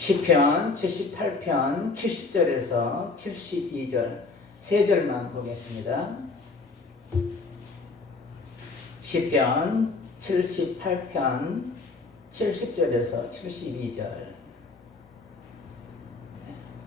시편 78편 70절에서 72절 세 절만 보겠습니다. 시편 78편 70절에서 72절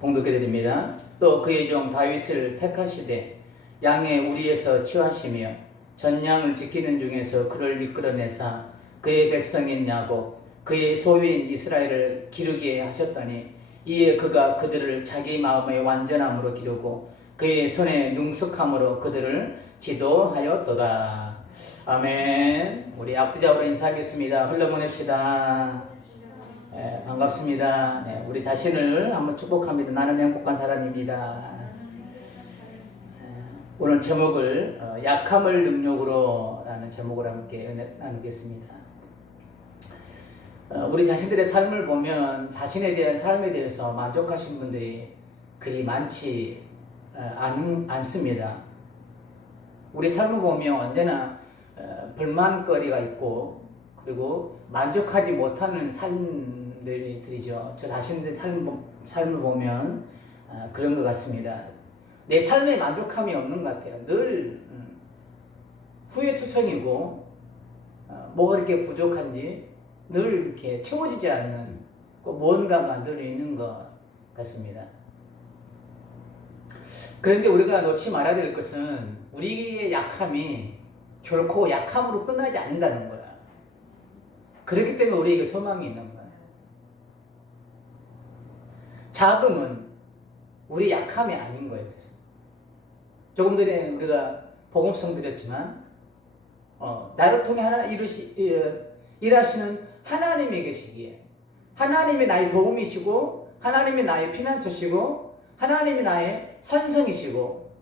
봉독해 드립니다. 또 그의 종 다윗을 택하시되 양의 우리에서 취하시며 전양을 지키는 중에서 그를 이끌어내사 그의 백성인 야곱 그의 소유인 이스라엘을 기르게 하셨더니 이에 그가 그들을 자기 마음의 완전함으로 기르고 그의 손의 능숙함으로 그들을 지도하였도다. 아멘. 우리 압도자로 인사하겠습니다. 흘러보냅시다. 네, 반갑습니다. 네, 우리 자신을 한번 축복합니다. 나는 행복한 사람입니다. 오늘 제목을 약함을 능력으로 라는 제목으로 함께 나누겠습니다. 우리 자신들의 삶을 보면 자신에 대한 삶에 대해서 만족하신 분들이 그리 많지 않습니다. 우리 삶을 보면 언제나 불만거리가 있고 그리고 만족하지 못하는 삶들이죠. 저 자신들의 삶을 보면 그런 것 같습니다. 내 삶에 만족함이 없는 것 같아요. 늘 후회투성이고 뭐가 이렇게 부족한지 늘 이렇게 채워지지 않는 무언가가 늘 있는 것 같습니다. 그런데 우리가 놓지 말아야 될 것은 우리의 약함이 결코 약함으로 끝나지 않는다는 거야. 그렇기 때문에 우리에게 소망이 있는 거야. 자금은 우리 약함이 아닌 거예요. 그래서 조금 전에 우리가 복음성 드렸지만 나를 통해 하나 일하시는 하나님이 계시기에 하나님이 나의 도움이시고 하나님이 나의 피난처시고 하나님이 나의 선성이시고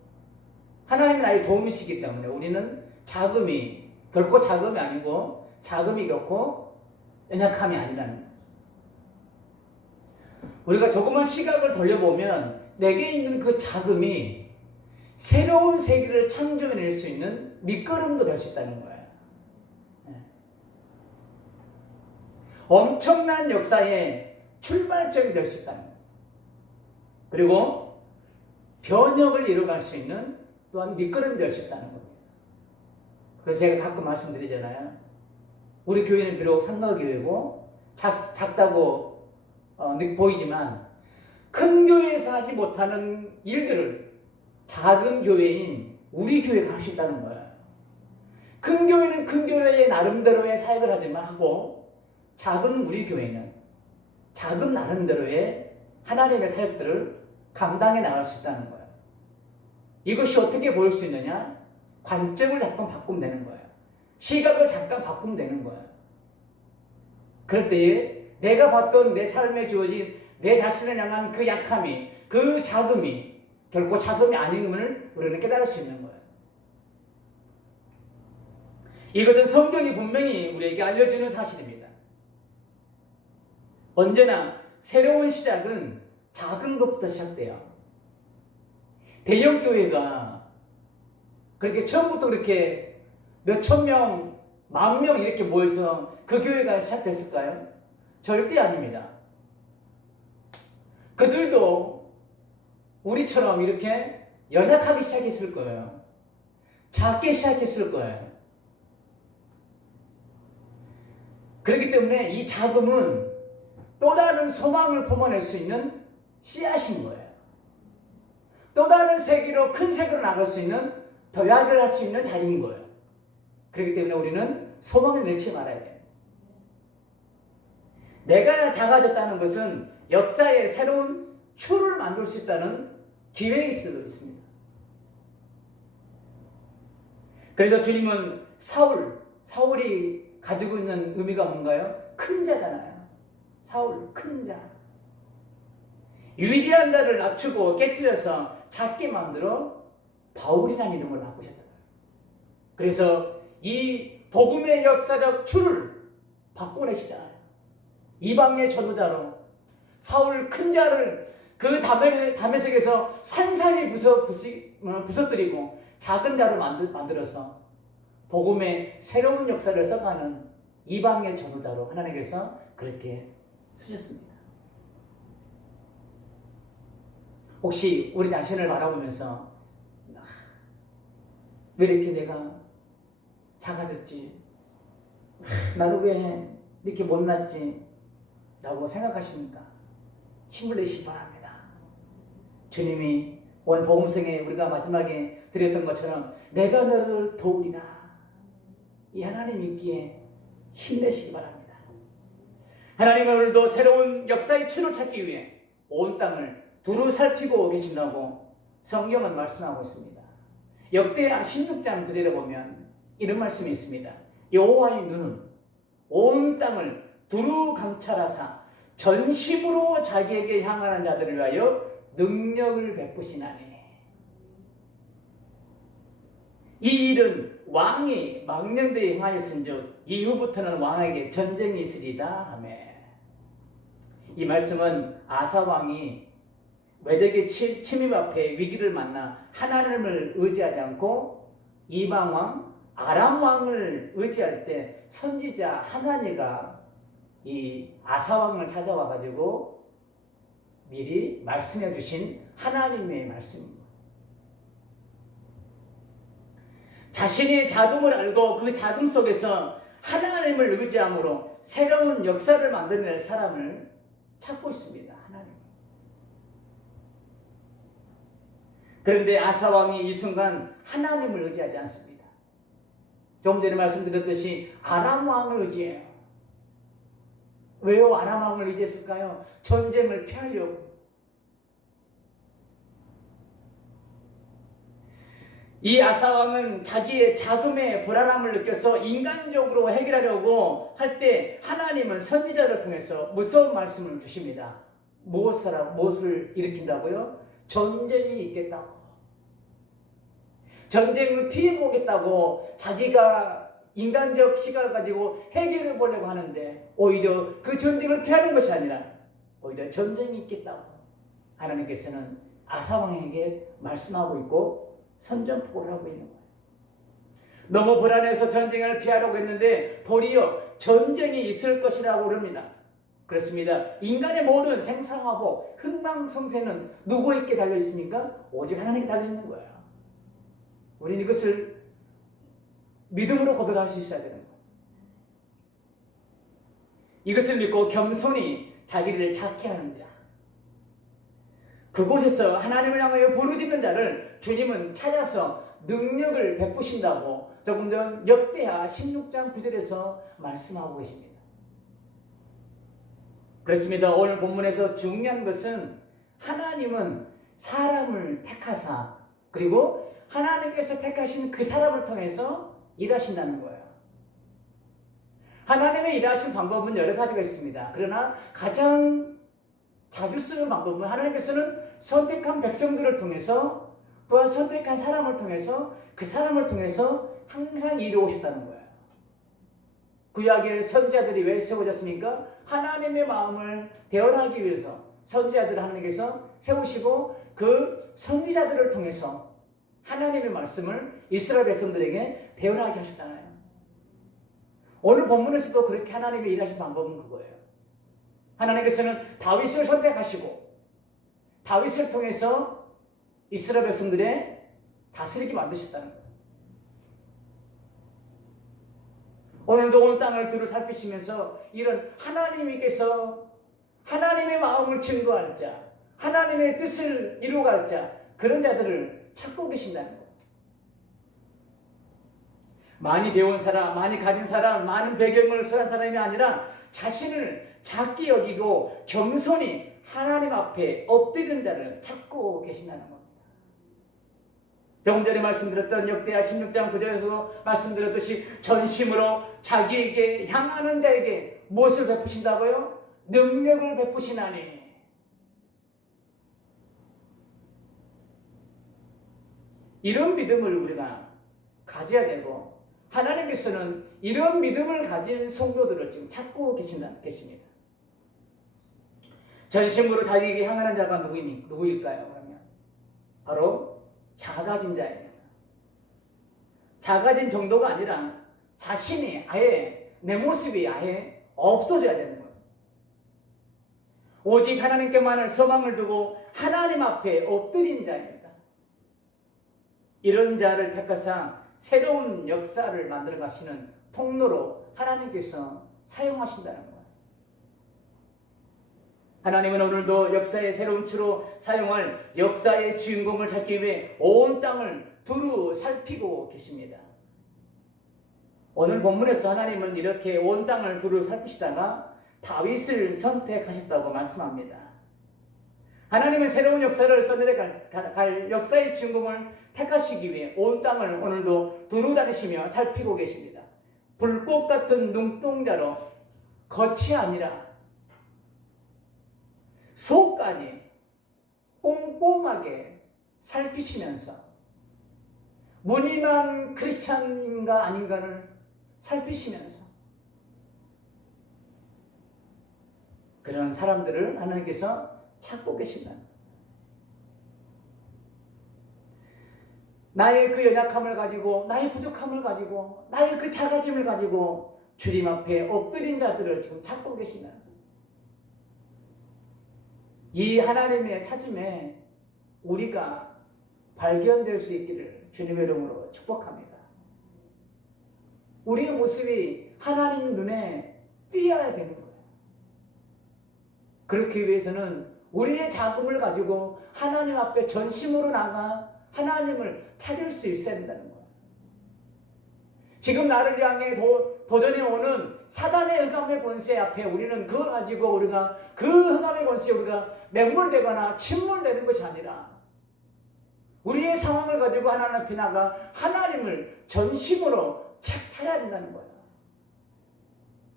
하나님이 나의 도움이시기 때문에 우리는 자금이 결코 자금이 아니고 자금이 결코 연약함이 아니라는 거예요. 우리가 조금만 시각을 돌려보면 내게 있는 그 자금이 새로운 세계를 창조해낼 수 있는 밑거름도 될 수 있다는 거예요. 엄청난 역사의 출발점이 될 수 있다는 거예요. 그리고 변혁을 이뤄갈 수 있는 또한 밑거름이 될 수 있다는 겁니다. 그래서 제가 가끔 말씀드리잖아요. 우리 교회는 비록 상가교회고 작다고 보이지만 큰 교회에서 하지 못하는 일들을 작은 교회인 우리 교회가 할 수 있다는 거예요. 큰 교회는 큰 교회의 나름대로의 사역을 하지만 하고 작은 우리 교회는 작은 나름대로의 하나님의 사역들을 감당해 나갈 수 있다는 거예요. 이것이 어떻게 보일 수 있느냐? 관점을 잠깐 바꾸면 되는 거예요. 시각을 잠깐 바꾸면 되는 거예요. 그럴 때에 내가 봤던 내 삶에 주어진 내 자신을 향한 그 약함이, 그 자금이 결코 자금이 아님을 우리는 깨달을 수 있는 거예요. 이것은 성경이 분명히 우리에게 알려주는 사실입니다. 언제나 새로운 시작은 작은 것부터 시작돼요. 대형 교회가 그렇게 처음부터 그렇게 몇천 명, 만 명 이렇게 모여서 그 교회가 시작됐을까요? 절대 아닙니다. 그들도 우리처럼 이렇게 연약하게 시작했을 거예요. 작게 시작했을 거예요. 그렇기 때문에 이 자금은 또 다른 소망을 품어낼 수 있는 씨앗인 거예요. 또 다른 세계로, 큰 세계로 나갈 수 있는, 도약을 할 수 있는 자리인 거예요. 그렇기 때문에 우리는 소망을 잃지 말아야 돼요. 내가 작아졌다는 것은 역사의 새로운 추를 만들 수 있다는 기회일 수도 있습니다. 그래서 주님은 사울이 가지고 있는 의미가 뭔가요? 큰 자잖아요. 사울, 큰 자. 위대한 자를 낮추고 깨뜨려서 작게 만들어 바울이라는 이름을 바꾸셨잖아요. 그래서 이 복음의 역사적 추를 바꿔내시잖아요. 이방의 전도자로 사울 큰 자를 그 다메섹에서 산산이 부서뜨리고 작은 자로 만들어서 복음의 새로운 역사를 써가는 이방의 전도자로 하나님께서 그렇게 쓰셨습니다. 혹시 우리 자신을 바라보면서 왜 이렇게 내가 작아졌지? 나를 왜 이렇게 못났지? 라고 생각하십니까? 힘을 내시기 바랍니다. 주님이 오늘 복음성에 우리가 마지막에 드렸던 것처럼 내가 너를 도우리라. 이 하나님 있기에 힘내시기 바랍니다. 하나님은 오늘도 새로운 역사의 출을 찾기 위해 온 땅을 두루 살피고 계신다고 성경은 말씀하고 있습니다. 역대하 16장 9절에 보면 이런 말씀이 있습니다. 여호와의 눈은 온 땅을 두루 감찰하사 전심으로 자기에게 향하는 자들을 위하여 능력을 베푸시나니. 이 일은 왕이 망령되이 행하였은즉 이후부터는 왕에게 전쟁이 있으리다 하매. 이 말씀은 아사 왕이 외적의 침입 앞에 위기를 만나 하나님을 의지하지 않고 이방 왕 아람 왕을 의지할 때 선지자 하나니가 이 아사 왕을 찾아와 가지고 미리 말씀해 주신 하나님의 말씀입니다. 자신의 자금을 알고 그 자금 속에서 하나님을 의지함으로 새로운 역사를 만들어낼 사람을 찾고 있습니다. 하나님. 그런데 아사 왕이 이 순간 하나님을 의지하지 않습니다. 조금 전에 말씀드렸듯이 아람 왕을 의지해요. 왜요? 아람 왕을 의지했을까요? 전쟁을 피하려고. 이 아사 왕은 자기의 자금의 불안함을 느껴서 인간적으로 해결하려고 할 때 하나님은 선지자를 통해서 무서운 말씀을 주십니다. 무엇을 일으킨다고요? 전쟁이 있겠다고. 전쟁을 피해보겠다고 자기가 인간적 시각을 가지고 해결해 보려고 하는데 오히려 그 전쟁을 피하는 것이 아니라 오히려 전쟁이 있겠다고 하나님께서는 아사 왕에게 말씀하고 있고 선전포고를 하고 있는 거예요. 너무 불안해서 전쟁을 피하려고 했는데 도리어 전쟁이 있을 것이라고 그럽니다. 그렇습니다. 인간의 모든 생사화복, 흥망성쇠는 누구에게 달려 있습니까? 오직 하나님께 달려 있는 거예요. 우리는 이것을 믿음으로 고백할 수 있어야 되는 거예요. 이것을 믿고 겸손히 자기를 작게 하는 자, 그곳에서 하나님을 향하여 부르짖는 자를 주님은 찾아서 능력을 베푸신다고 조금 전 역대하 16장 9절에서 말씀하고 계십니다. 그렇습니다. 오늘 본문에서 중요한 것은 하나님은 사람을 택하사 그리고 하나님께서 택하신 그 사람을 통해서 일하신다는 거예요. 하나님의 일하신 방법은 여러 가지가 있습니다. 그러나 가장 자주 쓰는 방법은 하나님께서는 선택한 백성들을 통해서 또한 선택한 사람을 통해서 그 사람을 통해서 항상 이루어오셨다는 거예요. 구약의 선지자들이 왜 세워졌습니까? 하나님의 마음을 대언하기 위해서 선지자들을 하나님께서 세우시고 그 선지자들을 통해서 하나님의 말씀을 이스라엘 백성들에게 대언하게 하셨잖아요. 오늘 본문에서도 그렇게 하나님의 일하신 방법은 그거예요. 하나님께서는 다윗을 선택하시고 다윗을 통해서 이스라엘 백성들의 다스리게 만드셨다는 거예요. 오늘도 온 땅을 두루 살피시면서 이런 하나님께서 하나님의 마음을 증거할 자, 하나님의 뜻을 이루어갈 자, 그런 자들을 찾고 계신다는 거예요. 많이 배운 사람, 많이 가진 사람, 많은 배경을 소유한 사람이 아니라 자신을 작게 여기고 겸손히 하나님 앞에 엎드리는 자를 찾고 계신다는 겁니다. 조금 전에 말씀드렸던 역대하 16장 9절에서 말씀드렸듯이 전심으로 자기에게 향하는 자에게 무엇을 베푸신다고요? 능력을 베푸시나니. 이런 믿음을 우리가 가져야 되고 하나님께서는 이런 믿음을 가진 성도들을 지금 찾고 계십니다. 전심으로 자기에게 향하는 자가 누구일까요? 그러면 바로 작아진 자입니다. 작아진 정도가 아니라 자신이 아예 내 모습이 아예 없어져야 되는 거예요. 오직 하나님께만을 소망을 두고 하나님 앞에 엎드린 자입니다. 이런 자를 택하사 새로운 역사를 만들어 가시는 통로로 하나님께서 사용하신다는 거예요. 하나님은 오늘도 역사의 새로운 추로 사용할 역사의 주인공을 찾기 위해 온 땅을 두루 살피고 계십니다. 오늘 본문에서 하나님은 이렇게 온 땅을 두루 살피시다가 다윗을 선택하셨다고 말씀합니다. 하나님은 새로운 역사를 써내려갈 역사의 주인공을 택하시기 위해 온 땅을 오늘도 두루 다니시며 살피고 계십니다. 불꽃 같은 눈동자로 겉이 아니라 속까지 꼼꼼하게 살피시면서 무늬만 크리스찬인가 아닌가를 살피시면서 그런 사람들을 하나님께서 찾고 계십니다. 나의 그 연약함을 가지고, 나의 부족함을 가지고, 나의 그 작아짐을 가지고 주님 앞에 엎드린 자들을 지금 찾고 계십니다. 이 하나님의 찾음에 우리가 발견될 수 있기를 주님의 이름으로 축복합니다. 우리의 모습이 하나님 눈에 띄어야 되는 거예요. 그렇기 위해서는 우리의 작음을 가지고 하나님 앞에 전심으로 나가 하나님을 찾을 수 있어야 된다는 거예요. 지금 나를 향해 도전해 오는 사단의 흑암의 권세 앞에 우리는 그걸 가지고 우리가 그 흑암의 권세에 우리가 맹물되거나 침몰되는 것이 아니라 우리의 상황을 가지고 하나님 앞에 나가 하나님을 전심으로 찾아야 된다는 거예요.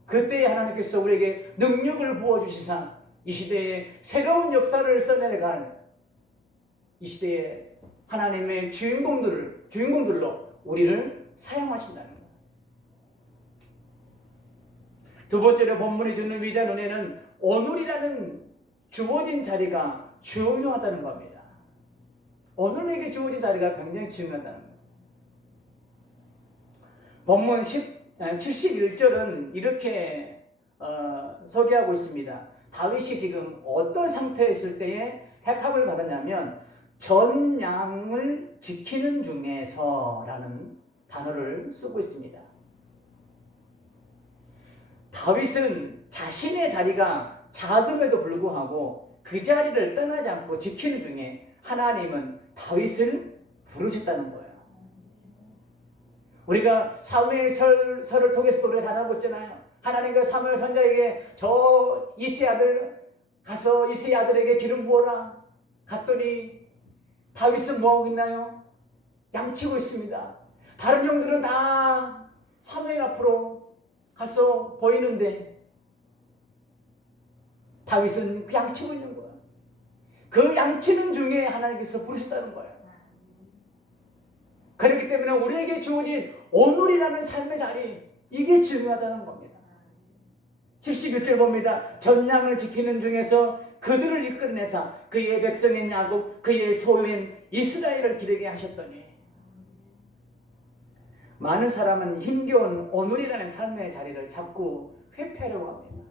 그때 하나님께서 우리에게 능력을 부어주시사 이 시대에 새로운 역사를 써내려갈 이 시대에 하나님의 주인공들로 우리를 사용하신다는 거예요. 두 번째로 본문이 주는 위대한 은혜는 오늘이라는 주어진 자리가 중요하다는 겁니다. 오늘에게 주어진 자리가 굉장히 중요하다는 거예요. 본문 71절은 이렇게 소개하고 있습니다. 다윗이 지금 어떤 상태에 있을 때에 택함을 받았냐면 전 양을 지키는 중에서라는 단어를 쓰고 있습니다. 다윗은 자신의 자리가 작음에도 불구하고 그 자리를 떠나지 않고 지키는 중에 하나님은 다윗을 부르셨다는 거예요. 우리가 사무엘서를 통해서도 우리가 다 나왔잖아요. 하나님과 사무엘 선자에게 저 이새의 아들 가서 이새의 아들에게 기름 부어라. 갔더니 다윗은 뭐하고 있나요? 양치고 있습니다. 다른 형들은 다 사무엘 앞으로 가서 보이는데 다윗은 그 양치고 있는 거예요. 그 양치는 중에 하나님께서 부르셨다는 거예요. 그렇기 때문에 우리에게 주어진 오늘이라는 삶의 자리, 이게 중요하다는 겁니다. 71절 봅니다. 전양을 지키는 중에서 그들을 이끌어내사 그의 백성인 야곱, 그의 소유인 이스라엘을 기르게 하셨더니 많은 사람은 힘겨운 오늘이라는 삶의 자리를 자꾸 회피하려고 합니다.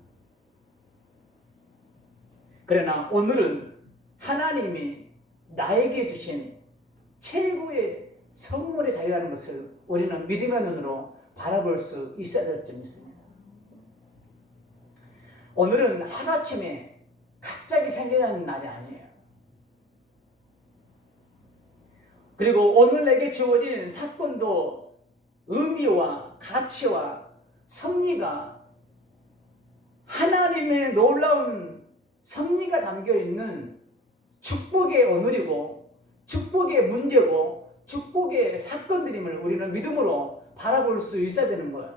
그러나 오늘은 하나님이 나에게 주신 최고의 선물의 자리라는 것을 우리는 믿음의 눈으로 바라볼 수 있어야 될 점이 있습니다. 오늘은 하루아침에 갑자기 생겨나는 날이 아니에요. 그리고 오늘 내게 주어진 사건도 의미와 가치와 섭리가 하나님의 놀라운 섭리가 담겨있는 축복의 오늘이고 축복의 문제고 축복의 사건들임을 우리는 믿음으로 바라볼 수 있어야 되는 거예요.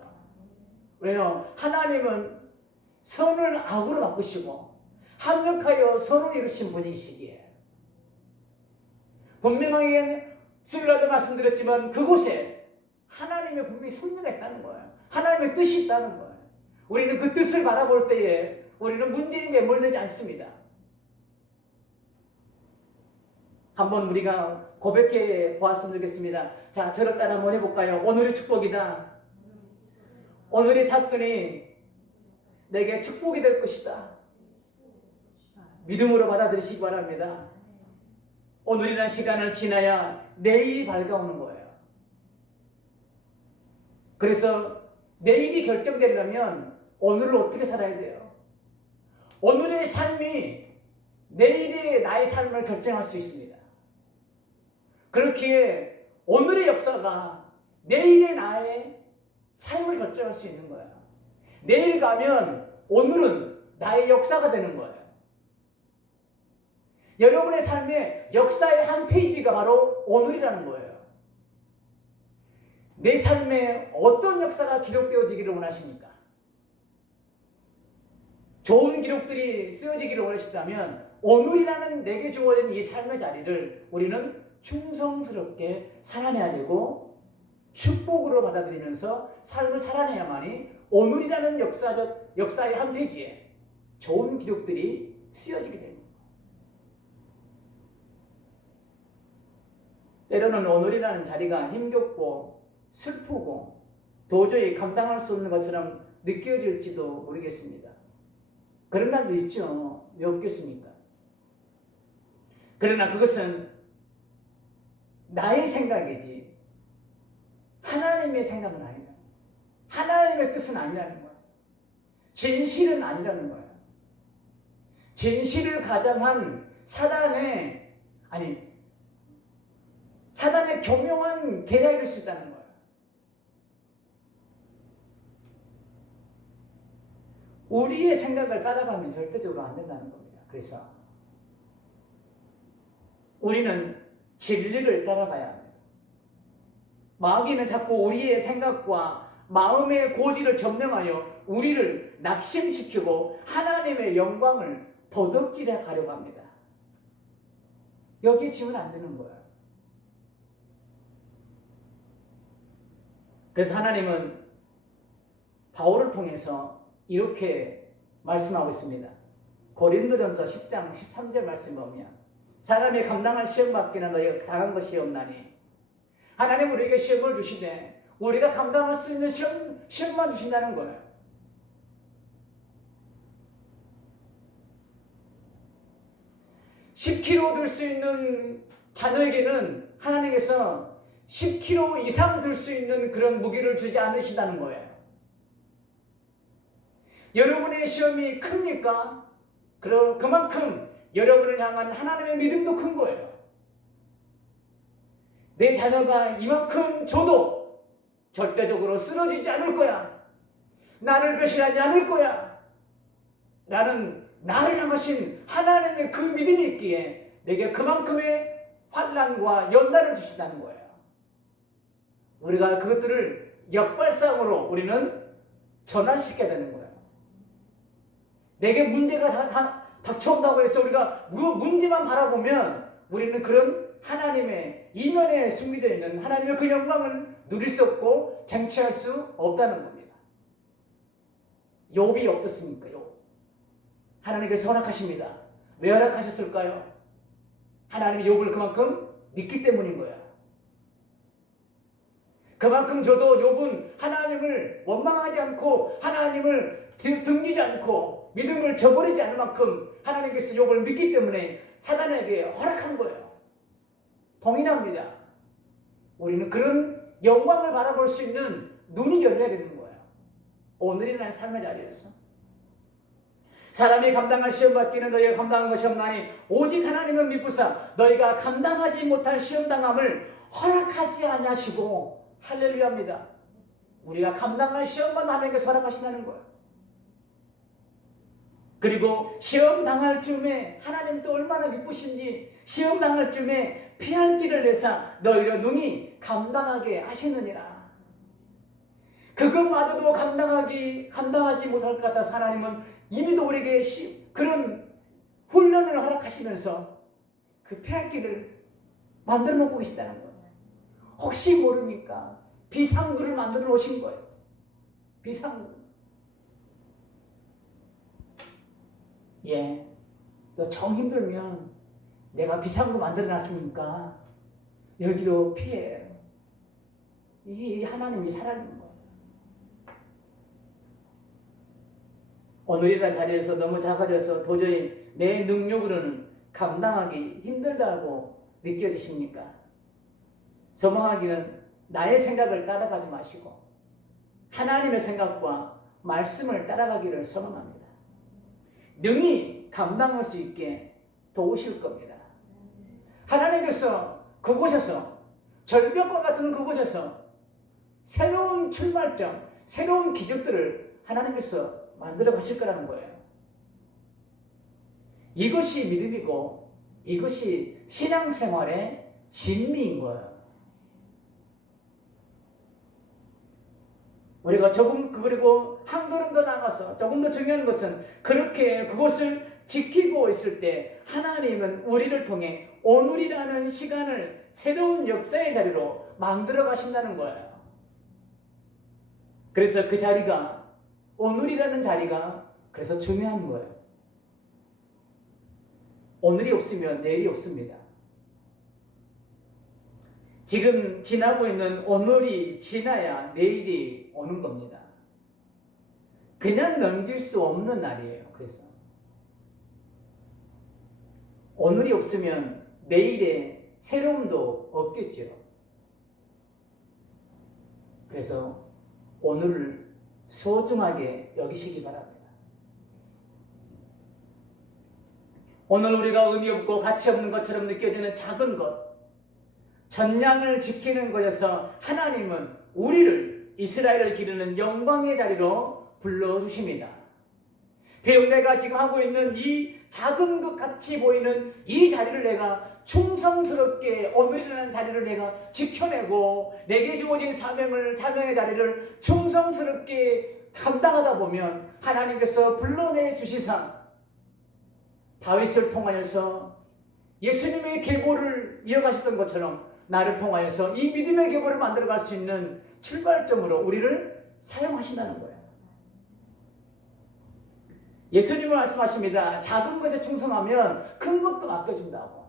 왜요? 하나님은 선을 악으로 바꾸시고 합력하여 선을 이루신 분이시기에 분명하게 수요일날도 말씀드렸지만 그곳에 하나님의 분명히 섭리가 있다는 거예요. 하나님의 뜻이 있다는 거예요. 우리는 그 뜻을 바라볼 때에 우리는 문제에 매몰되지 않습니다. 한번 우리가 고백해 보았으면 좋겠습니다. 자, 저를 따라 한번 해볼까요? 오늘의 축복이다. 오늘의 사건이 내게 축복이 될 것이다. 믿음으로 받아들이시기 바랍니다. 오늘이라는 시간을 지나야 내일이 밝아오는 거예요. 그래서 내일이 결정되려면 오늘을 어떻게 살아야 돼요? 오늘의 삶이 내일의 나의 삶을 결정할 수 있습니다. 그렇기에 오늘의 역사가 내일의 나의 삶을 결정할 수 있는 거예요. 내일 가면 오늘은 나의 역사가 되는 거예요. 여러분의 삶의 역사의 한 페이지가 바로 오늘이라는 거예요. 내 삶에 어떤 역사가 기록되어지기를 원하십니까? 좋은 기록들이 쓰여지기를 원하신다면 오늘이라는 내게 주어진 이 삶의 자리를 우리는 충성스럽게 살아내야 되고 축복으로 받아들이면서 삶을 살아내야만이 오늘이라는 역사의 한 페이지에 좋은 기록들이 쓰여지게 됩니다. 때로는 오늘이라는 자리가 힘겹고 슬프고 도저히 감당할 수 없는 것처럼 느껴질지도 모르겠습니다. 그런 날도 있죠. 왜 없겠습니까? 그러나 그것은 나의 생각이지 하나님의 생각은 아니다. 하나님의 뜻은 아니라는 거예요. 진실은 아니라는 거예요. 진실을 가장한 사단의 교묘한 계략일 수 있다는 거예요. 우리의 생각을 따라가면 절대적으로 안 된다는 겁니다. 그래서 우리는 진리를 따라가야 합니다. 마귀는 자꾸 우리의 생각과 마음의 고지를 점령하여 우리를 낙심시키고 하나님의 영광을 도둑질해 가려고 합니다. 여기에 지면 안 되는 거예요. 그래서 하나님은 바울을 통해서 이렇게 말씀하고 있습니다. 고린도전서 10장 13절 말씀 보면 사람이 감당할 시험 받기는 너희가 당한 것이 없나니 하나님 우리에게 시험을 주시되 우리가 감당할 수 있는 시험만 주신다는 거예요. (10kg) 들 수 있는 자녀에게는 하나님께서 10kg 이상 들 수 있는 그런 무기를 주지 않으시다는 거예요. 여러분의 시험이 큽니까? 그만큼 여러분을 향한 하나님의 믿음도 큰 거예요. 내 자녀가 이만큼 줘도 절대적으로 쓰러지지 않을 거야. 나를 배신하지 않을 거야. 나는 나를 향하신 하나님의 그 믿음이 있기에 내게 그만큼의 환난과 연단을 주신다는 거예요. 우리가 그것들을 역발상으로 우리는 전환시켜야 되는 거예요. 내게 문제가 닥쳐온다고 해서 우리가 문제만 바라보면 우리는 그런 하나님의 이면에 숨겨져 있는 하나님의 그 영광을 누릴 수 없고 쟁취할 수 없다는 겁니다. 욥이 어떻습니까? 욥. 하나님께서 허락하십니다. 왜 허락하셨을까요? 하나님이 욥을 그만큼 믿기 때문인 거야. 그만큼 저도 욥은 하나님을 원망하지 않고 하나님을 등지지 않고 믿음을 저버리지 않을 만큼 하나님께서 욥을 믿기 때문에 사단에게 허락한 거예요. 동일합니다. 우리는 그런 영광을 바라볼 수 있는 눈이 열려야 되는 거예요. 오늘이라는 삶의 자리에서 사람이 감당할 시험 받기는 너희가 감당한 것이 없나니 오직 하나님은 미쁘사 너희가 감당하지 못할 시험당함을 허락하지 아니하시고 할렐루야입니다. 우리가 감당할 시험만 하나님께서 허락하신다는 거예요. 그리고 시험 당할 쯤에 하나님 또 얼마나 미쁘신지 시험 당할 쯤에 피할 길을 내사 너희를 능히 감당하게 하시느니라. 그것마저도 감당하지 못할 것 같아서 하나님은 이미도 우리에게 그런 훈련을 허락하시면서 그 피할 길을 만들어 놓고 계시다는 거예요. 혹시 모르니까 비상구를 만들어 놓으신 거예요. 비상구. 너 정 힘들면 내가 비상구 만들어 놨으니까 여기로 피해. 이 하나님이 살아있는 거예요. 오늘이라는 자리에서 너무 작아져서 도저히 내 능력으로는 감당하기 힘들다고 느껴지십니까? 소망하기는 나의 생각을 따라가지 마시고 하나님의 생각과 말씀을 따라가기를 소망합니다. 능히 감당할 수 있게 도우실 겁니다. 하나님께서 그곳에서, 절벽과 같은 그곳에서 새로운 출발점, 새로운 기적들을 하나님께서 만들어 가실 거라는 거예요. 이것이 믿음이고 이것이 신앙생활의 진리인 거예요. 우리가 그리고 한 걸음 더 나가서 조금 더 중요한 것은 그렇게 그것을 지키고 있을 때 하나님은 우리를 통해 오늘이라는 시간을 새로운 역사의 자리로 만들어 가신다는 거예요. 그래서 그 자리가, 오늘이라는 자리가 그래서 중요한 거예요. 오늘이 없으면 내일이 없습니다. 지금 지나고 있는 오늘이 지나야 내일이 오는 겁니다. 그냥 넘길 수 없는 날이에요. 그래서 오늘이 없으면 내일의 새로움도 없겠죠. 그래서 오늘을 소중하게 여기시기 바랍니다. 오늘 우리가 의미 없고 가치 없는 것처럼 느껴지는 작은 것, 전량을 지키는 것에서 하나님은 우리를, 이스라엘을 기르는 영광의 자리로 불러주십니다. 비록 내가 지금 하고 있는 이 작은 것 같이 보이는 이 자리를 내가 충성스럽게, 오늘이라는 자리를 내가 지켜내고 내게 주어진 사명의 자리를 충성스럽게 감당하다 보면 하나님께서 불러내 주시사 다윗을 통하여서 예수님의 계보를 이어가셨던 것처럼 나를 통하여서 이 믿음의 계보를 만들어갈 수 있는 출발점으로 우리를 사용하신다는 거예요. 예수님은 말씀하십니다. 작은 것에 충성하면 큰 것도 맡겨준다고.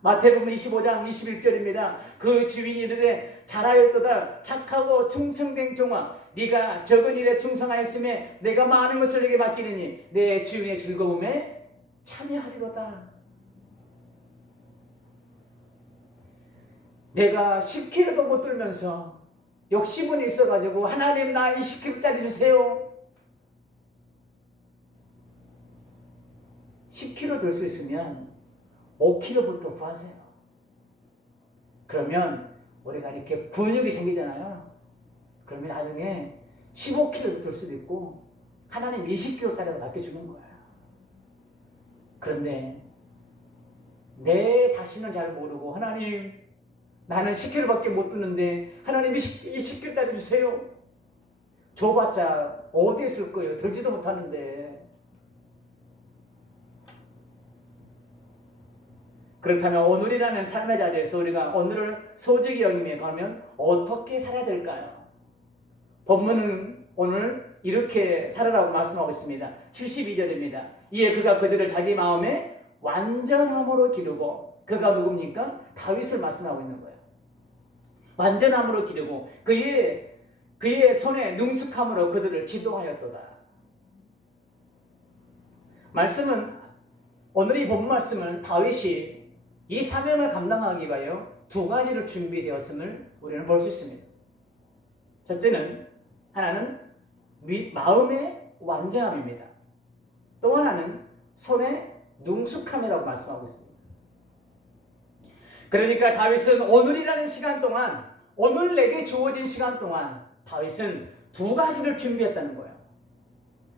마태복음 25장 21절입니다. 그 주인이 이르되 잘하였도다 착하고 충성된 종아, 네가 적은 일에 충성하였음에 내가 많은 것을 네게 맡기느니 내 주인의 즐거움에 참여하리로다. 내가 10kg도 못 들면서 욕심은 있어가지고 하나님 나 20kg짜리 주세요. 10kg 들 수 있으면 5kg부터 구하세요. 그러면 우리가 이렇게 근육이 생기잖아요. 그러면 나중에 15kg도 들 수도 있고 하나님 20kg짜리도 맡겨주는 거예요. 그런데 내 자신을 잘 모르고 하나님 나는 10kg밖에 못 드는데 하나님 20kg짜리 주세요. 줘봤자 어디에 쓸 거예요? 들지도 못하는데. 그렇다면 오늘이라는 삶의 자리에서 우리가 오늘을 소중히 여기며 가면 어떻게 살아야 될까요? 본문은 오늘 이렇게 살아라고 말씀하고 있습니다. 72절입니다. 이에 그가 그들을 자기 마음에 완전함으로 기르고, 그가 누굽니까? 다윗을 말씀하고 있는 거예요. 완전함으로 기르고 그의 손에 능숙함으로 그들을 지도하였도다. 말씀은, 오늘 이 본문 말씀은 다윗이 이 사명을 감당하기 위하여 두 가지를 준비되었음을 우리는 볼 수 있습니다. 첫째는, 하나는 마음의 완전함입니다. 또 하나는 손의 능숙함이라고 말씀하고 있습니다. 그러니까 다윗은 오늘이라는 시간 동안, 오늘 내게 주어진 시간 동안 다윗은 두 가지를 준비했다는 거예요.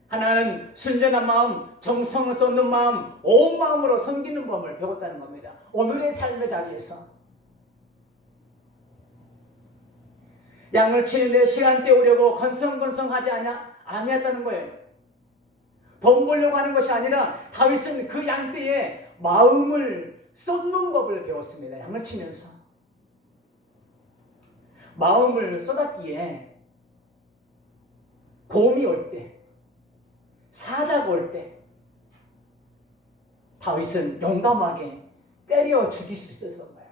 하나는 순전한 마음, 정성을 쏟는 마음, 온 마음으로 섬기는 법을 배웠다는 겁니다. 오늘의 삶의 자리에서 양을 치는데 시간 때우려고 건성건성하지 아니했다는 거예요. 돈 벌려고 하는 것이 아니라 다윗은 그 양떼에 마음을 쏟는 법을 배웠습니다. 양을 치면서 마음을 쏟았기에 곰이 올 때, 사자가 올 때 다윗은 용감하게 때려 죽일 수 있어서 거예요.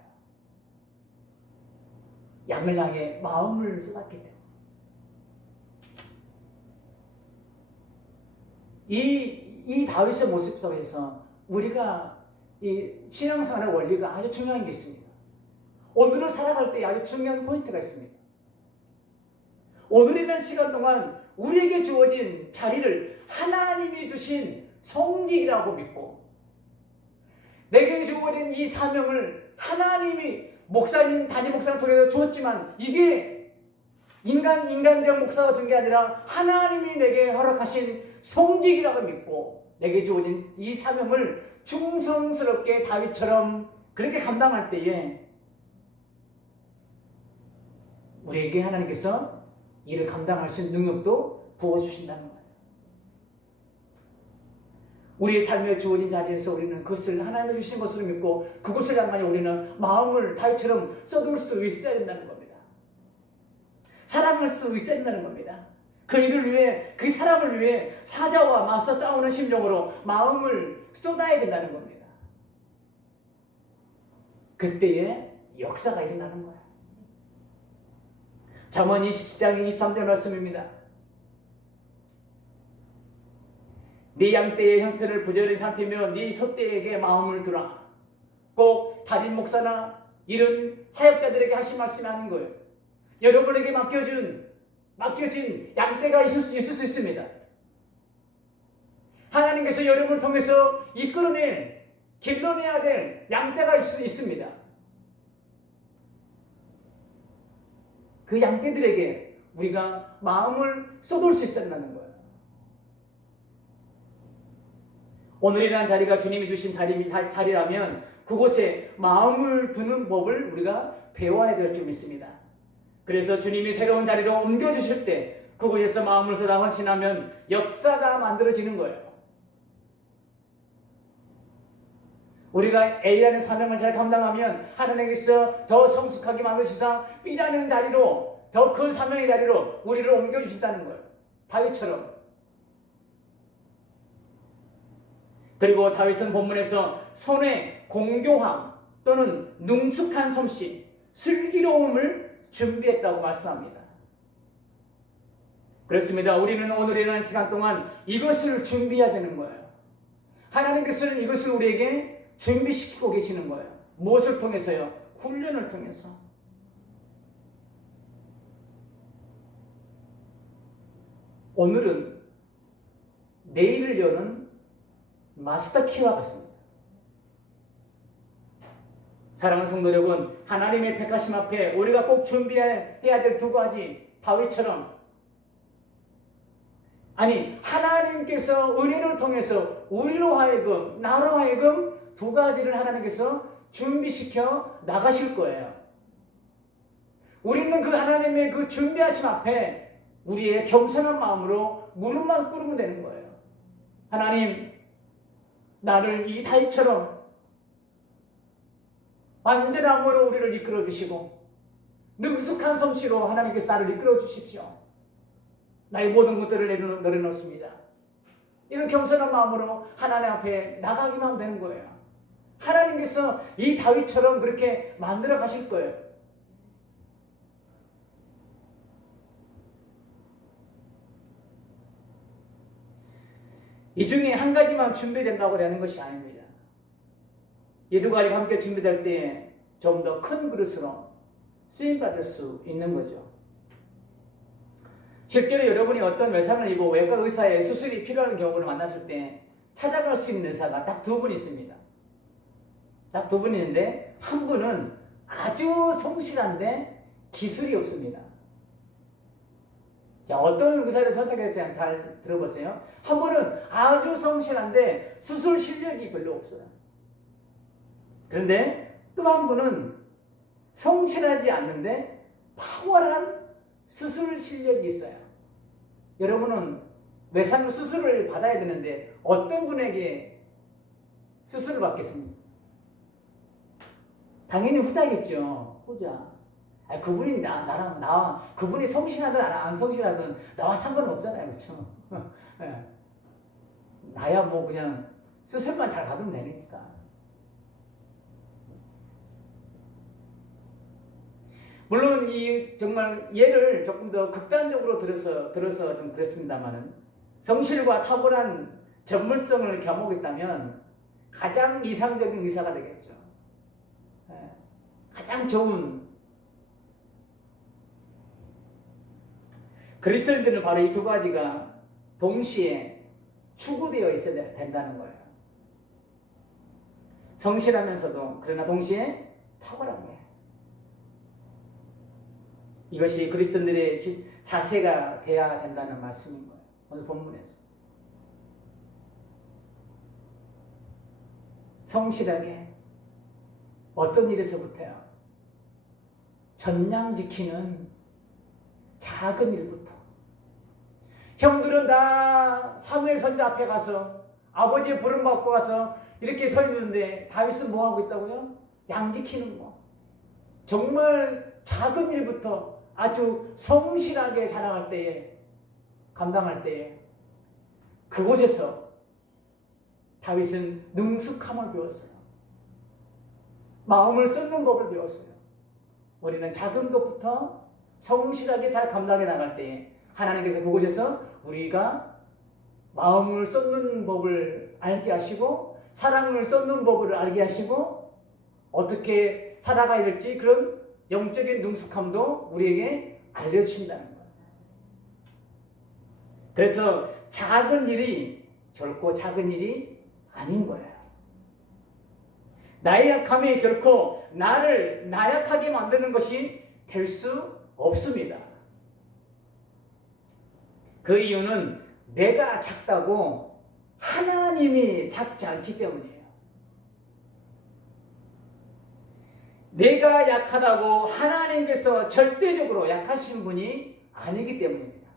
양을 향해 마음을 쏟았기 때문에. 이 다윗의 모습 속에서 우리가 이 신앙생활의 원리가 아주 중요한 게 있습니다. 오늘을 살아갈 때 아주 중요한 포인트가 있습니다. 오늘이라는 시간 동안 우리에게 주어진 자리를 하나님이 주신 성직이라고 믿고, 내게 주어진 이 사명을 하나님이 목사님, 담임 목사를 통해서 주었지만 이게 인간적 목사가 준 게 아니라 하나님이 내게 허락하신 성직이라고 믿고 내게 주어진 이 사명을 충성스럽게 다윗처럼 그렇게 감당할 때에 우리에게 하나님께서 이를 감당할 수 있는 능력도 부어주신다는 거예요. 우리의 삶에 주어진 자리에서 우리는 그것을 하나님이 주신 것으로 믿고 그것을 향하여 우리는 마음을 다윗처럼 쏟을 수 있어야 된다는 겁니다. 사랑할 수 있어야 된다는 겁니다. 그 일을 위해, 그 사람을 위해 사자와 맞서 싸우는 심정으로 마음을 쏟아야 된다는 겁니다. 그때에 역사가 일어나는 거예요. 잠언 27장 23절 말씀입니다. 네 양떼의 형편을 부지런히 살피며 네 소떼에게 마음을 두라. 꼭 담임 목사나 이런 사역자들에게 하신 말씀이 아닌 거예요. 여러분에게 맡겨진 양떼가 있을 수 있습니다. 하나님께서 여러분을 통해서 이끌어낼, 길러내야 될 양떼가 있습니다. 그 양떼들에게 우리가 마음을 쏟을 수 있어야 한다는 거예요. 오늘이라는 자리가 주님이 주신 자리라면 그곳에 마음을 두는 법을 우리가 배워야 될 줄 믿습니다. 그래서 주님이 새로운 자리로 옮겨주실 때 그곳에서 마음을 쏟아 헌신하면 역사가 만들어지는 거예요. 우리가 A라는 사명을 잘 감당하면 하나님께서 더 성숙하게 만드시사 B라는 자리로, 더 큰 사명의 자리로 우리를 옮겨주신다는 거예요. 다윗처럼. 그리고 다윗은 본문에서 손에 공교함 또는 능숙한 솜씨, 슬기로움을 준비했다고 말씀합니다. 그렇습니다. 우리는 오늘이라는 시간 동안 이것을 준비해야 되는 거예요. 하나님께서 이것을 우리에게 준비시키고 계시는 거예요. 무엇을 통해서요? 훈련을 통해서. 오늘은 내일을 여는 마스터키와 같습니다. 사랑하는 성도 여러분, 하나님의 택하심 앞에 우리가 꼭 준비해야 될 두 가지, 다윗처럼, 아니 하나님께서 은혜를 통해서 우리로 하여금, 나로 하여금 두 가지를 하나님께서 준비시켜 나가실 거예요. 우리는 그 하나님의 그 준비하심 앞에 우리의 겸손한 마음으로 무릎만 꿇으면 되는 거예요. 하나님, 나를 이 다윗처럼 완전함으로 우리를 이끌어 주시고 능숙한 솜씨로 하나님께서 나를 이끌어 주십시오. 나의 모든 것들을 내려놓습니다. 이런 겸손한 마음으로 하나님 앞에 나가기만 하면 되는 거예요. 하나님께서 이 다윗처럼 그렇게 만들어 가실 거예요. 이 중에 한 가지만 준비된다고 되는 것이 아닙니다. 이 두 가지가 함께 준비될 때에 좀 더 큰 그릇으로 쓰임받을 수 있는 거죠. 실제로 여러분이 어떤 외상을 입고 외과 의사의 수술이 필요한 경우를 만났을 때 찾아갈 수 있는 의사가 딱 두 분 있습니다. 딱 두 분 있는데 한 분은 아주 성실한데 기술이 없습니다. 자, 어떤 의사를 선택할지 잘 들어보세요. 한 분은 아주 성실한데 수술 실력이 별로 없어요. 그런데 또 한 분은 성실하지 않는데 탁월한 수술 실력이 있어요. 여러분은 외상 수술을 받아야 되는데 어떤 분에게 수술을 받겠습니까? 당연히 후자겠죠. 후자. 그분이 나와 그분이 성실하든 안 성실하든 나와 상관은 없잖아요, 그렇죠? 네. 나야 뭐 그냥 수술만 잘 받으면 되니까. 물론 이 정말 예를 조금 더 극단적으로 들어서 좀 그랬습니다만은 성실과 탁월한 전문성을 겸하고 있다면 가장 이상적인 의사가 되겠죠. 예, 가장 좋은 그리스도인들은 바로 이 두 가지가 동시에 추구되어 있어야 된다는 거예요. 성실하면서도 그러나 동시에 탁월한 거예요. 이것이 그리스도인들의 자세가 되어야 된다는 말씀인 거예요. 오늘 본문에서. 성실하게 어떤 일에서부터요? 전량 지키는 작은 일부터. 형들은 다 사무엘 선지자 앞에 가서 아버지의 부름 받고 가서 이렇게 서 있는데 다윗은 뭐 하고 있다고요? 양 지키는 거. 정말 작은 일부터 아주 성실하게 자랑할 때에, 감당할 때에 그곳에서 다윗은 능숙함을 배웠어요. 마음을 쏟는 법을 배웠어요. 우리는 작은 것부터 성실하게 잘 감당해 나갈 때에 하나님께서 그곳에서 우리가 마음을 쏟는 법을 알게 하시고 사랑을 쏟는 법을 알게 하시고 어떻게 살아가야 될지 그런 영적인 능숙함도 우리에게 알려주신다는 거예요. 그래서 작은 일이 결코 작은 일이 아닌 거예요. 나의 약함이 결코 나를 나약하게 만드는 것이 될 수 없습니다. 그 이유는 내가 작다고 하나님이 작지 않기 때문이에요. 내가 약하다고 하나님께서 절대적으로 약하신 분이 아니기 때문입니다.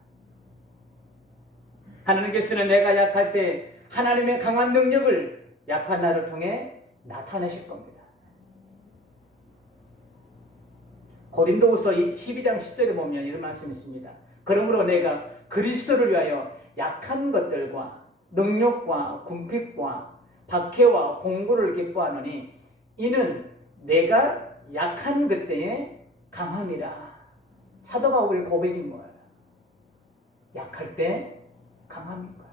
하나님께서는 내가 약할 때 하나님의 강한 능력을 약한 나를 통해 나타내실 겁니다. 고린도후서 12장 10절에 보면 이런 말씀이 있습니다. 그러므로 내가 그리스도를 위하여 약한 것들과 능력과 궁핍과 박해와 공고를 기뻐하노니 이는 내가 약한 그때의 강함이라. 사도 바울의 고백인 거예요. 약할 때 강함인 거예요.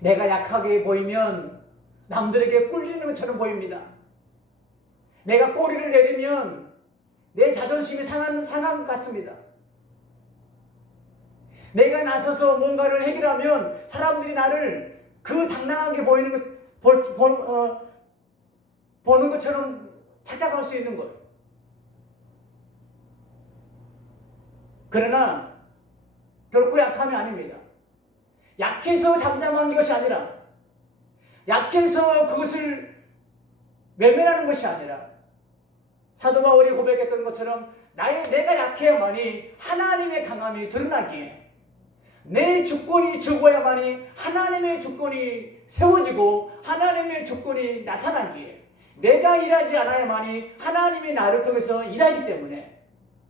내가 약하게 보이면 남들에게 꿀리는 것처럼 보입니다. 내가 꼬리를 내리면 내 자존심이 상한 것 같습니다. 내가 나서서 뭔가를 해결하면 사람들이 나를 그 당당하게 보는 것처럼 착각할 수 있는 거예요. 그러나 결코 약함이 아닙니다. 약해서 잠잠한 것이 아니라 약해서 그것을 외면하는 것이 아니라 사도 바울이 고백했던 것처럼 내가 약해야만이 하나님의 강함이 드러나기에 내 주권이 죽어야만이 하나님의 주권이 세워지고 하나님의 주권이 나타나기에 내가 일하지 않아야만이 하나님이 나를 통해서 일하기 때문에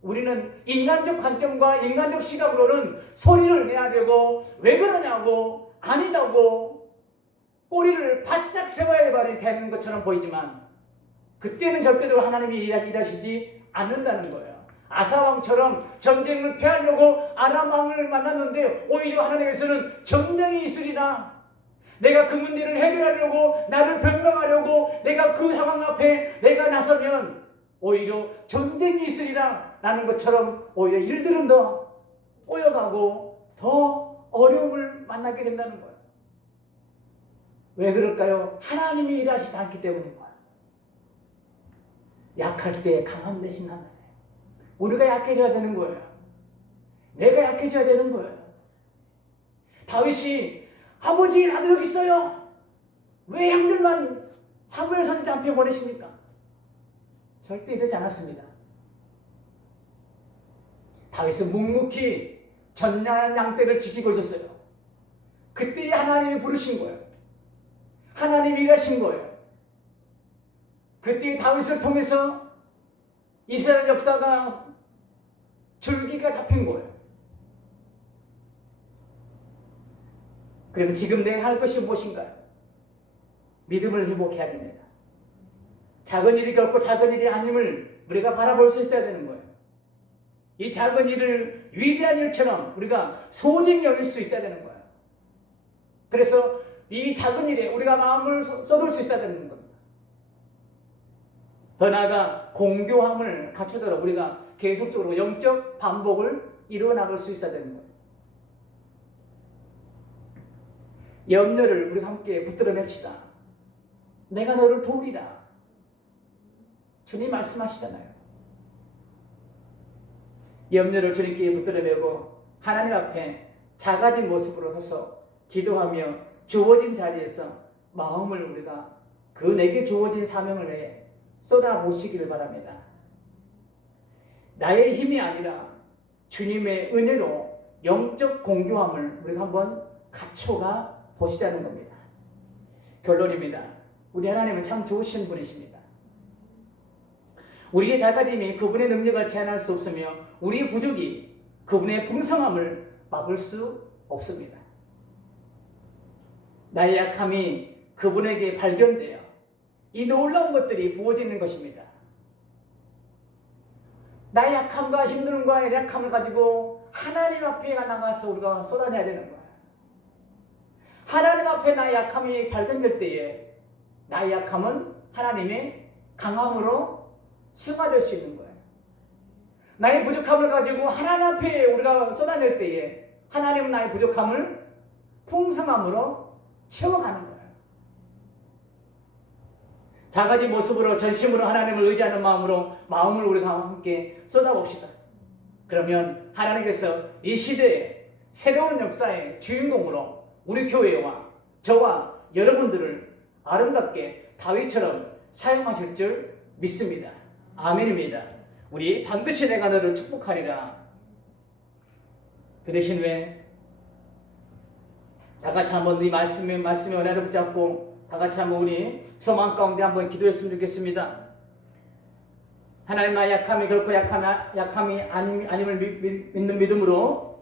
우리는 인간적 관점과 인간적 시각으로는 소리를 내야 되고 왜 그러냐고 아니다고 꼬리를 바짝 세워야만이 되는 것처럼 보이지만 그때는 절대로 하나님이 일하시지 않는다는 거예요. 아사왕처럼 전쟁을 피하려고 아람왕을 만났는데 오히려 하나님께서는 전쟁이 있으리라. 내가 그 문제를 해결하려고 나를 변명하려고 내가 그 상황 앞에 내가 나서면 오히려 전쟁이 있으리라 라는 것처럼 오히려 일들은 더 꼬여가고 더 어려움을 만나게 된다는 거예요. 왜 그럴까요? 하나님이 일하시지 않기 때문인 거예요. 약할 때 강함 되신 하나님. 우리가 약해져야 되는 거예요. 내가 약해져야 되는 거예요. 다윗이 아버지 나도 여기 있어요. 왜 양들만 사무엘 선지자 앞에 보내십니까? 절대 이러지 않았습니다. 다윗은 묵묵히 전야한 양떼를 지키고 있었어요. 그때 하나님이 부르신 거예요. 하나님이 일하신 거예요. 그때 다윗을 통해서 이스라엘 역사가 줄기가 잡힌 거예요. 그럼 지금 내가 할 것이 무엇인가요? 믿음을 회복해야 됩니다. 작은 일이 결코 작은 일이 아님을 우리가 바라볼 수 있어야 되는 거예요. 이 작은 일을 위대한 일처럼 우리가 소중히 여길 수 있어야 되는 거예요. 그래서 이 작은 일에 우리가 마음을 쏟을 수 있어야 되는 겁니다. 더 나아가 공교함을 갖추도록 우리가 계속적으로 영적 반복을 이루어 나갈 수 있어야 되는 거예요. 염려를 우리가 함께 붙들어 냅시다. 내가 너를 도우리라. 주님 말씀하시잖아요. 염려를 주님께 붙들어 매고 하나님 앞에 작아진 모습으로 서서 기도하며 주어진 자리에서 마음을 우리가 그 내게 주어진 사명을 해 쏟아보시기를 바랍니다. 나의 힘이 아니라 주님의 은혜로 영적 공교함을 우리가 한번 갖춰가 보시자는 겁니다. 결론입니다. 우리 하나님은 참 좋으신 분이십니다. 우리의 작아짐이 그분의 능력을 제한할 수 없으며 우리의 부족이 그분의 풍성함을 막을 수 없습니다. 나의 약함이 그분에게 발견되어 이 놀라운 것들이 부어지는 것입니다. 나의 약함과 힘듦과 약함을 가지고 하나님 앞에 나가서 우리가 쏟아내야 되는 거예요. 하나님 앞에 나의 약함이 발견될 때에 나의 약함은 하나님의 강함으로 승화될 수 있는 거예요. 나의 부족함을 가지고 하나님 앞에 우리가 쏟아낼 때에 하나님은 나의 부족함을 풍성함으로 채워가는 거예요. 작아진 모습으로 전심으로 하나님을 의지하는 마음을 우리가 함께 쏟아봅시다. 그러면 하나님께서 이 시대에 새로운 역사의 주인공으로 우리 교회와 저와 여러분들을 아름답게 다윗처럼 사용하실 줄 믿습니다. 아멘입니다. 우리 반드시 내가 너를 축복하리라. 들으신 후에 다 같이 한번 이 말씀의 은혜를 붙잡고 다 같이 한번 우리 소망 가운데 한번 기도했으면 좋겠습니다. 하나님 나의 약함이 결코 약함이 아님을 믿는 믿음으로